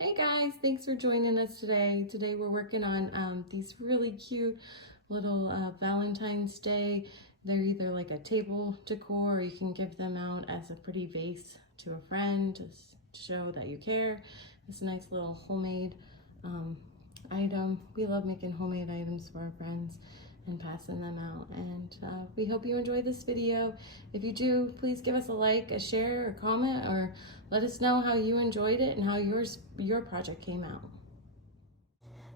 Hey guys, thanks for joining us today. Today we're working on these really cute little Valentine's Day. They're either like a table decor or you can give them out as a pretty vase to a friend to show that you care. It's a nice little homemade item. We love making homemade items for our friends and passing them out, and we hope you enjoy this video. If you do, please give us a like, a share, a comment, or let us know how you enjoyed it and how your project came out.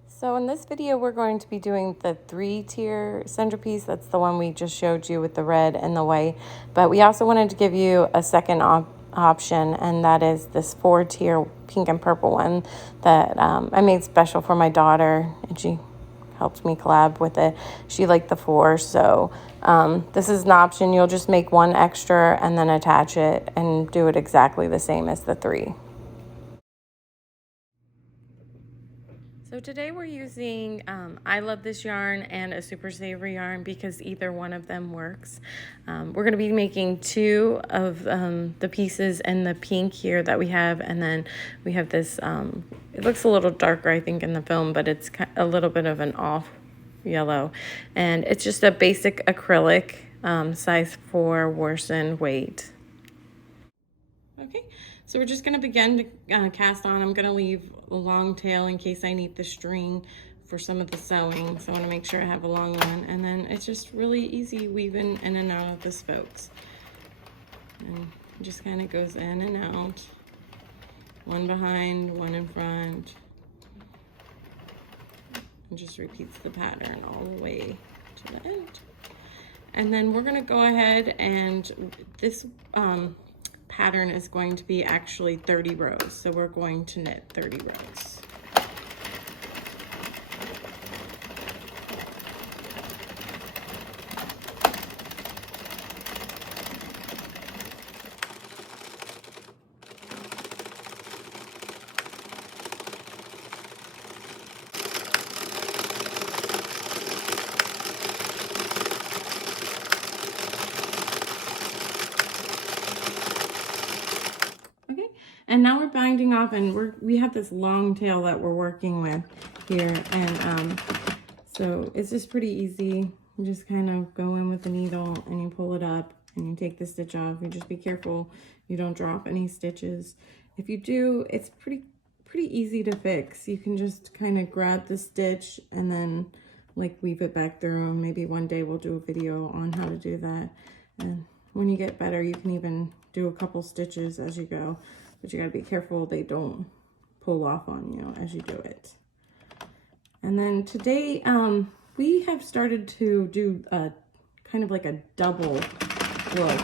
So in this video, we're going to be doing the 3-tier centerpiece. That's the one we just showed you with the red and the white. But we also wanted to give you a second option, and that is this 4-tier pink and purple one that I made special for my daughter, and she helped me collab with it. She liked the 4, so this is an option. You'll just make one extra and then attach it and do it exactly the same as the 3. So today we're using I Love This yarn and a Super Saver yarn because either one of them works. We're going to be making 2 of the pieces in the pink here that we have, and then we have this, it looks a little darker I think in the film, but it's a little bit of an off yellow, and it's just a basic acrylic, size 4 Worsen weight. Okay, so we're just going to begin to cast on. I'm going to leave a long tail in case I need the string for some of the sewing. So I want to make sure I have a long one. And then it's just really easy weaving in and out of the spokes. And it just kind of goes in and out. One behind, one in front. And just repeats the pattern all the way to the end. And then we're going to go ahead and this pattern is going to be actually 30 rows. So we're going to knit 30 rows. And now we're binding off, and we have this long tail that we're working with here, and so it's just pretty easy. You just kind of go in with the needle and you pull it up and you take the stitch off. You just be careful you don't drop any stitches. If you do, it's pretty easy to fix. You can just kind of grab the stitch and then like weave it back through, and maybe one day we'll do a video on how to do that. And when you get better, you can even do a couple stitches as you go. But you gotta be careful they don't pull off on you as you do it. And then today, we have started to do a kind of like a double look.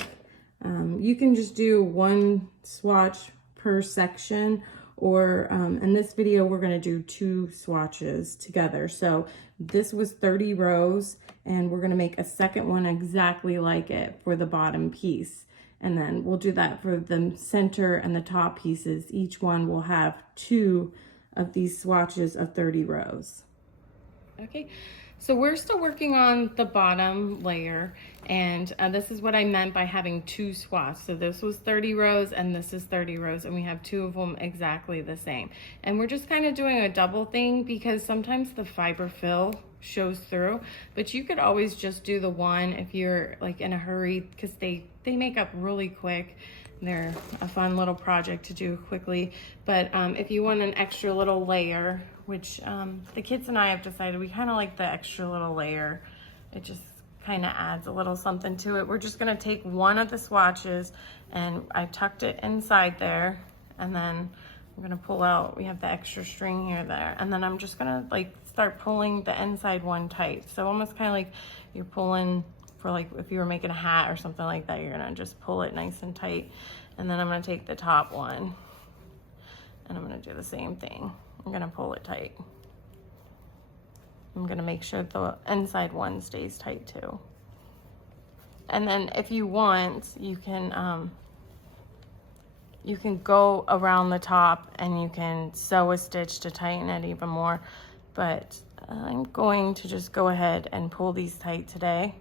You can just do one swatch per section, or in this video, we're gonna do 2 swatches together. So this was 30 rows, and we're gonna make a second one exactly like it for the bottom piece. And then we'll do that for the center and the top pieces. Each one will have 2 of these swatches of 30 rows. Okay, so we're still working on the bottom layer, and this is what I meant by having 2 swatches. So this was 30 rows and this is 30 rows, and we have 2 of them exactly the same. And we're just kind of doing a double thing because sometimes the fiber fill shows through, but you could always just do the one if you're like in a hurry, because they make up really quick. They're a fun little project to do quickly. But if you want an extra little layer, which the kids and I have decided we kind of like the extra little layer, it just kind of adds a little something to it. We're just going to take one of the swatches, and I tucked it inside there, and then I'm going to pull out, we have the extra string here there, and then I'm just going to like start pulling the inside one tight. So almost kind of like you're pulling for like if you were making a hat or something like that, you're gonna just pull it nice and tight. And then I'm gonna take the top one and I'm gonna do the same thing. I'm gonna pull it tight. I'm gonna make sure the inside one stays tight too. And then if you want, you can go around the top and you can sew a stitch to tighten it even more. But I'm going to just go ahead and pull these tight today.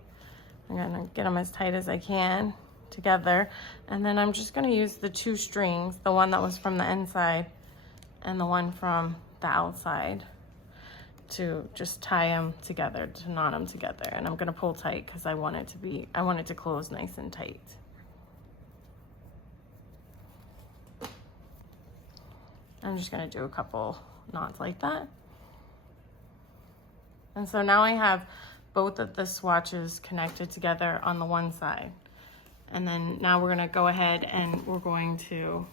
I'm gonna get them as tight as I can together. And then I'm just gonna use the 2 strings, the one that was from the inside, and the one from the outside to just tie them together, to knot them together. And I'm gonna pull tight because I want it to close nice and tight. I'm just gonna do a couple knots like that. And so now I have both of the swatches connected together on the one side. And then now we're gonna go ahead and we're going to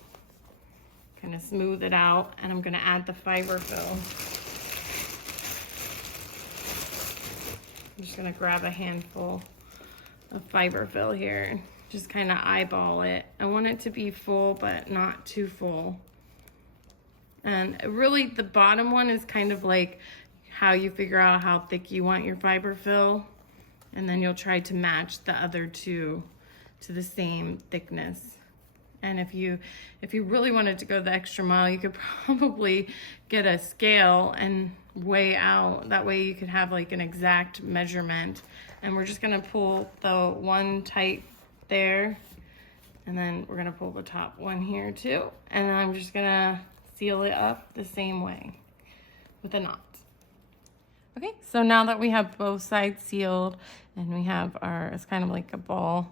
kind of smooth it out, and I'm gonna add the fiber fill. I'm just gonna grab a handful of fiber fill here and just kind of eyeball it. I want it to be full, but not too full. And really the bottom one is kind of like how you figure out how thick you want your fiber fill, and then you'll try to match the other two to the same thickness. And if you really wanted to go the extra mile, you could probably get a scale and weigh out. That way you could have like an exact measurement. And we're just gonna pull the one tight there, and then we're gonna pull the top one here too. And I'm just gonna seal it up the same way with a knot. Okay, so now that we have both sides sealed and we have our, it's kind of like a ball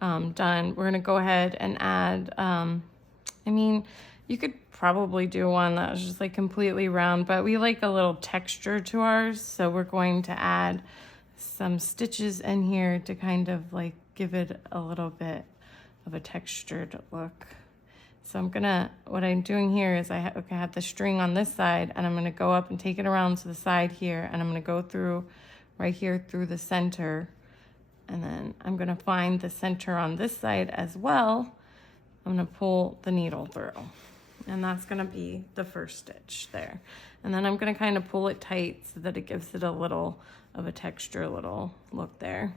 done, we're gonna go ahead and add, I mean, you could probably do one that was just like completely round, but we like a little texture to ours. So we're going to add some stitches in here to kind of like give it a little bit of a textured look. So what I'm doing here is I have the string on this side, and I'm gonna go up and take it around to the side here, and I'm gonna go through right here through the center, and then I'm gonna find the center on this side as well. I'm gonna pull the needle through, and that's gonna be the first stitch there. And then I'm gonna kind of pull it tight so that it gives it a little of a texture, little look there.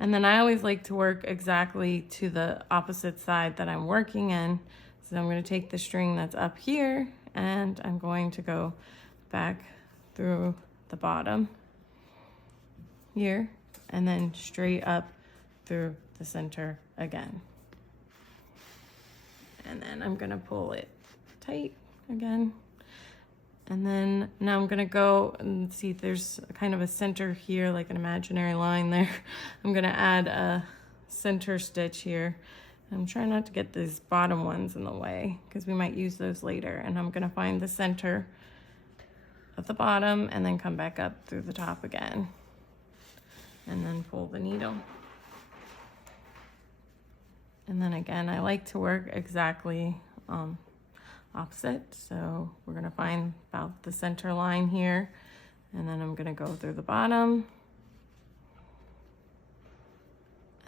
And then I always like to work exactly to the opposite side that I'm working in. So I'm going to take the string that's up here, and I'm going to go back through the bottom here, and then straight up through the center again. And then I'm going to pull it tight again. And then now I'm going to go and see if there's kind of a center here, like an imaginary line there. I'm going to add a center stitch here. I'm trying not to get these bottom ones in the way because we might use those later. And I'm gonna find the center of the bottom and then come back up through the top again. And then pull the needle. And then again, I like to work exactly opposite. So we're gonna find about the center line here. And then I'm gonna go through the bottom.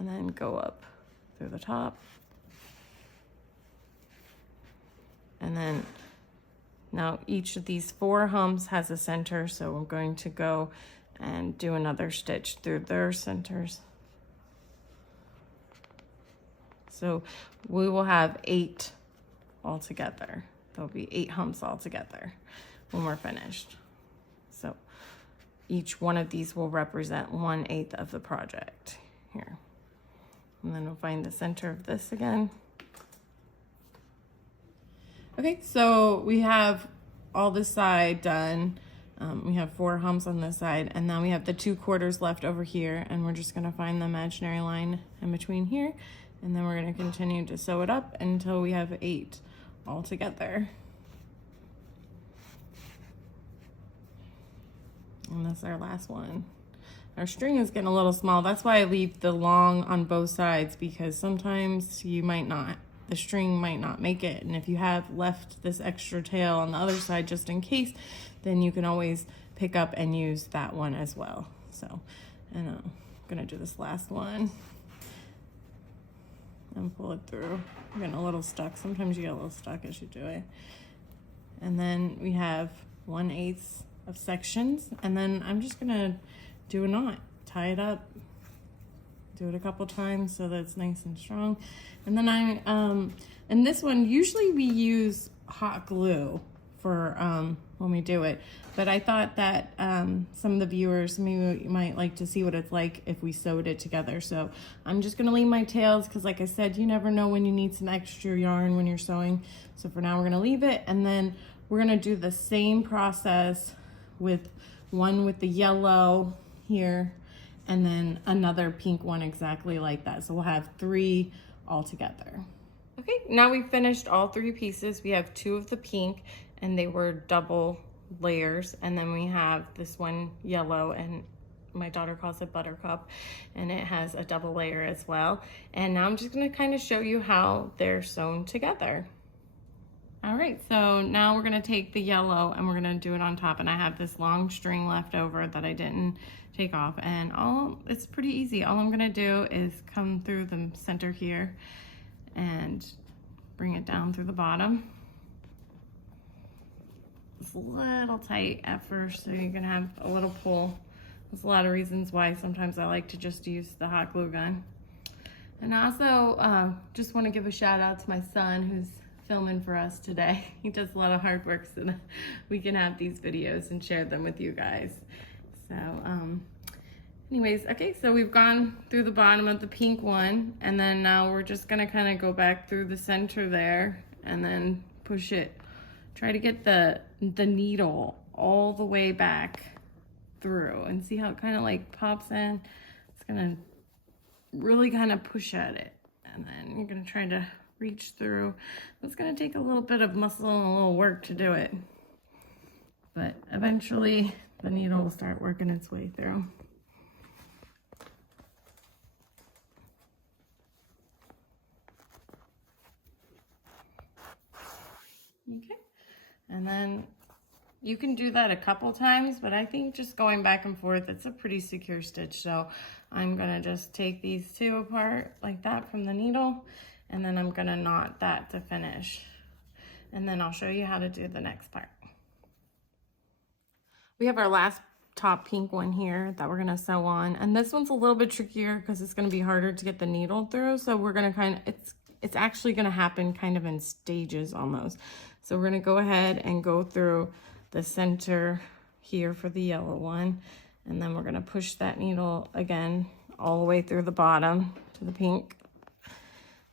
And then go up through the top. And then now each of these 4 humps has a center, so I'm going to go and do another stitch through their centers. So we will have 8 altogether. There'll be 8 humps altogether when we're finished. So each one of these will represent 1/8 of the project here. And then we'll find the center of this again. Okay, so we have all this side done. We have 4 humps on this side, and now we have the 2 quarters left over here, and we're just gonna find the imaginary line in between here, and then we're gonna continue to sew it up until we have 8 all together. And that's our last one. Our string is getting a little small. That's why I leave the long on both sides, because sometimes the string might not make it. And if you have left this extra tail on the other side just in case, then you can always pick up and use that one as well. So, and I'm gonna do this last one and pull it through. I'm getting a little stuck. Sometimes you get a little stuck as you do it. And then we have 1/8 of sections, and then I'm just gonna do a knot, tie it up, do it a couple times so that it's nice and strong. And then and this one, usually we use hot glue for when we do it, but I thought that some of the viewers maybe might like to see what it's like if we sewed it together. So I'm just gonna leave my tails, because like I said, you never know when you need some extra yarn when you're sewing. So for now we're gonna leave it, and then we're gonna do the same process with one with the yellow here and then another pink one exactly like that. So we'll have 3 all together. Okay, now we finished all 3 pieces. We have 2 of the pink and they were double layers. And then we have this one yellow, and my daughter calls it buttercup, and it has a double layer as well. And now I'm just gonna kind of show you how they're sewn together. All right, so now we're gonna take the yellow and we're gonna do it on top, and I have this long string left over that I didn't take off, and it's pretty easy. All I'm gonna do is come through the center here and bring it down through the bottom. It's a little tight at first, so you're gonna have a little pull. There's a lot of reasons why sometimes I like to just use the hot glue gun. And I also just want to give a shout out to my son who's filming for us today. He does a lot of hard work so that we can have these videos and share them with you guys. So anyways, okay, so we've gone through the bottom of the pink one, and then now we're just gonna kind of go back through the center there and then push it. Try to get the needle all the way back through, and see how it kind of like pops in. It's gonna really kind of push at it, and then you're gonna try to reach through. It's gonna take a little bit of muscle and a little work to do it, but eventually the needle will start working its way through. Okay, and then you can do that a couple times, but I think just going back and forth, it's a pretty secure stitch. So I'm gonna just take these 2 apart like that from the needle, and then I'm gonna knot that to finish. And then I'll show you how to do the next part. We have our last top pink one here that we're gonna sew on. And this one's a little bit trickier because it's gonna be harder to get the needle through. So we're gonna it's actually gonna happen kind of in stages almost. So we're gonna go ahead and go through the center here for the yellow one, and then we're going to push that needle again all the way through the bottom to the pink.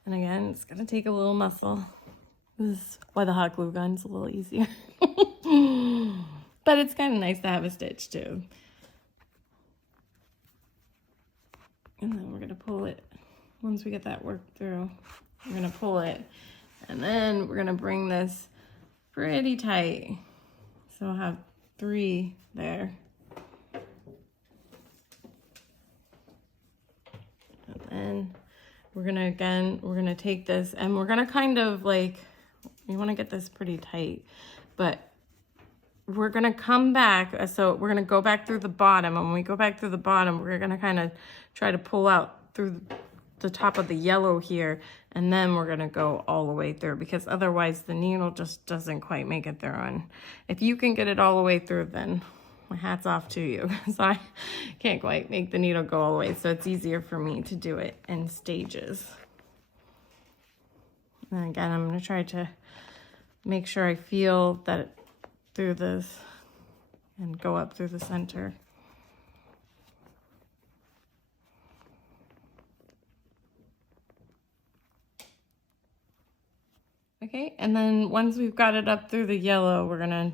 And again, it's going to take a little muscle. This is why the hot glue gun's a little easier. But it's kind of nice to have a stitch too. And then we're going to pull it. Once we get that worked through, we're going to pull it, and then we're going to bring this pretty tight. So I'll have 3 there. And then we're gonna take this and we're gonna kind of like, you wanna get this pretty tight, but we're gonna come back. So we're gonna go back through the bottom. And when we go back through the bottom, we're gonna kind of try to pull out through the top of the yellow here, and then we're gonna go all the way through, because otherwise the needle just doesn't quite make it through. And if you can get it all the way through, then my hat's off to you, because I can't quite make the needle go all the way, so it's easier for me to do it in stages. And again, I'm gonna try to make sure I feel that through this and go up through the center. Okay, and then once we've got it up through the yellow, we're gonna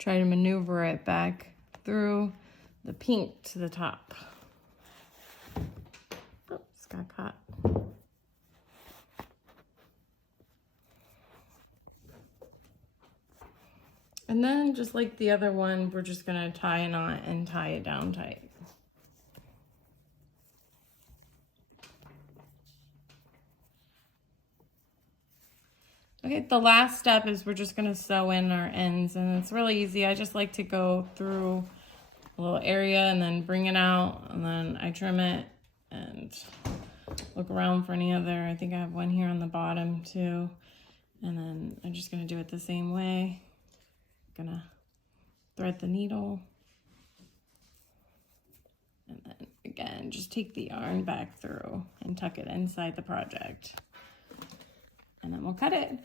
try to maneuver it back through the pink to the top. Oops, got caught. And then just like the other one, we're just gonna tie a knot and tie it down tight. Okay, the last step is we're just gonna sew in our ends, and it's really easy. I just like to go through a little area and then bring it out, and then I trim it and look around for any other. I think I have one here on the bottom too. And then I'm just gonna do it the same way. Gonna thread the needle. And then again, just take the yarn back through and tuck it inside the project. And then we'll cut it.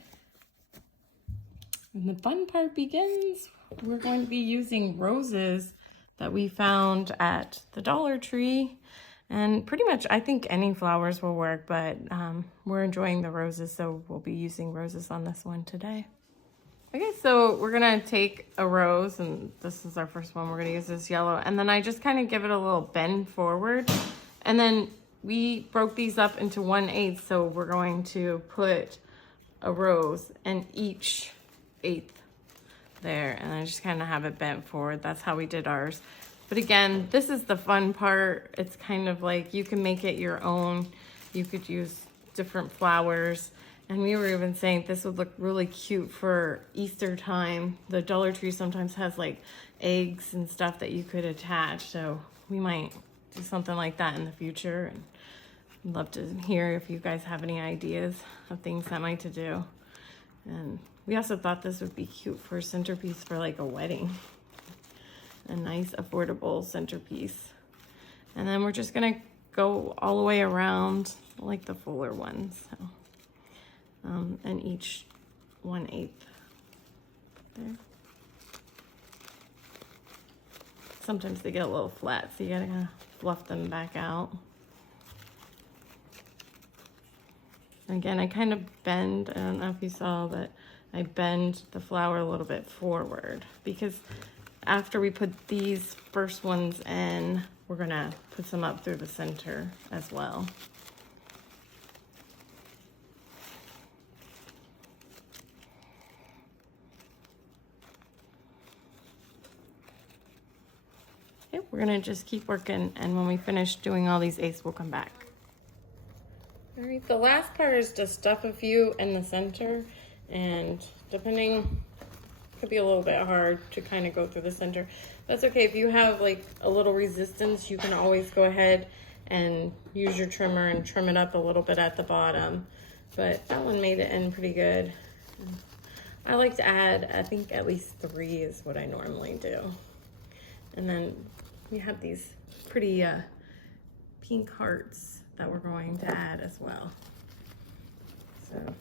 And the fun part begins. We're going to be using roses that we found at the Dollar Tree. And pretty much, I think any flowers will work, but we're enjoying the roses, so we'll be using roses on this one today. Okay, so we're gonna take a rose, and this is our first one. We're gonna use this yellow, and then I just kind of give it a little bend forward, and then we broke these up into 1/8, so we're going to put a rose in each eighth there, and I just kind of have it bent forward. That's how we did ours. But again, this is the fun part. It's kind of like you can make it your own. You could use different flowers. And we were even saying this would look really cute for Easter time. The Dollar Tree sometimes has like eggs and stuff that you could attach. So we might do something like that in the future. And I'd love to hear if you guys have any ideas of things that might to do. And we also thought this would be cute for a centerpiece for like a wedding. A nice affordable centerpiece. And then we're just gonna go all the way around like the fuller ones. So, and each 1/8 there. Sometimes they get a little flat, so you gotta kind of fluff them back out. Again, I kind of bend, I don't know if you saw, but I bend the flower a little bit forward because after we put these first ones in, we're gonna put some up through the center as well. Okay, we're gonna just keep working, and when we finish doing all these eighths, we'll come back. All right, the last part is to stuff a few in the center, and depending, could be a little bit hard to kind of go through the center. That's okay. If you have like a little resistance, you can always go ahead and use your trimmer and trim it up a little bit at the bottom. But that one made it in pretty good. I like to add, I think at least 3 is what I normally do. And then we have these pretty pink hearts that we're going to add as well. So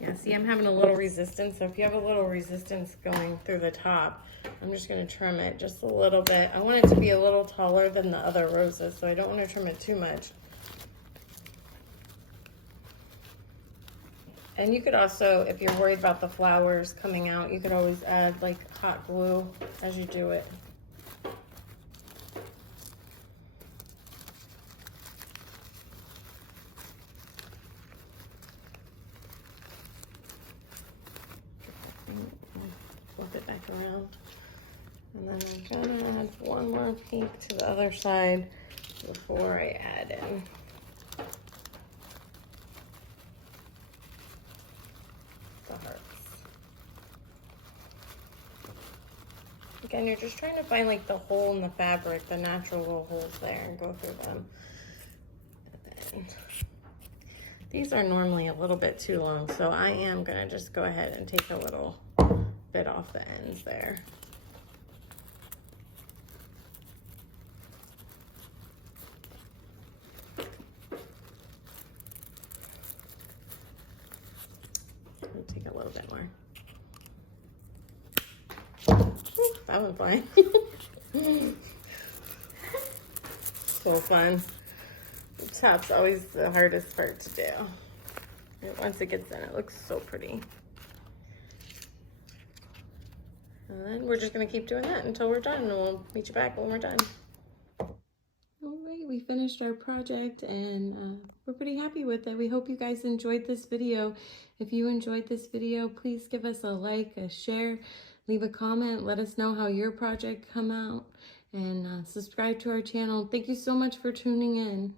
yeah, see, I'm having a little resistance. So if you have a little resistance going through the top, I'm just gonna trim it just a little bit. I want it to be a little taller than the other roses, so I don't want to trim it too much. And you could also, if you're worried about the flowers coming out, you could always add like hot glue as you do it. Flip it back around. And then I'm gonna add one more pink to the other side before I add in the hearts. Again, you're just trying to find like the hole in the fabric, the natural little holes there, and go through them. And then, these are normally a little bit too long, so I am gonna just go ahead and take a little bit off the ends there. I'll take a little bit more. That was fine. So fun. The top's always the hardest part to do. And once it gets in, it looks so pretty. And then we're just gonna keep doing that until we're done, and we'll meet you back when we're done. All right, we finished our project, and we're pretty happy with it. We hope you guys enjoyed this video. If you enjoyed this video, please give us a like, a share, leave a comment, let us know how your project come out, and subscribe to our channel. Thank you so much for tuning in.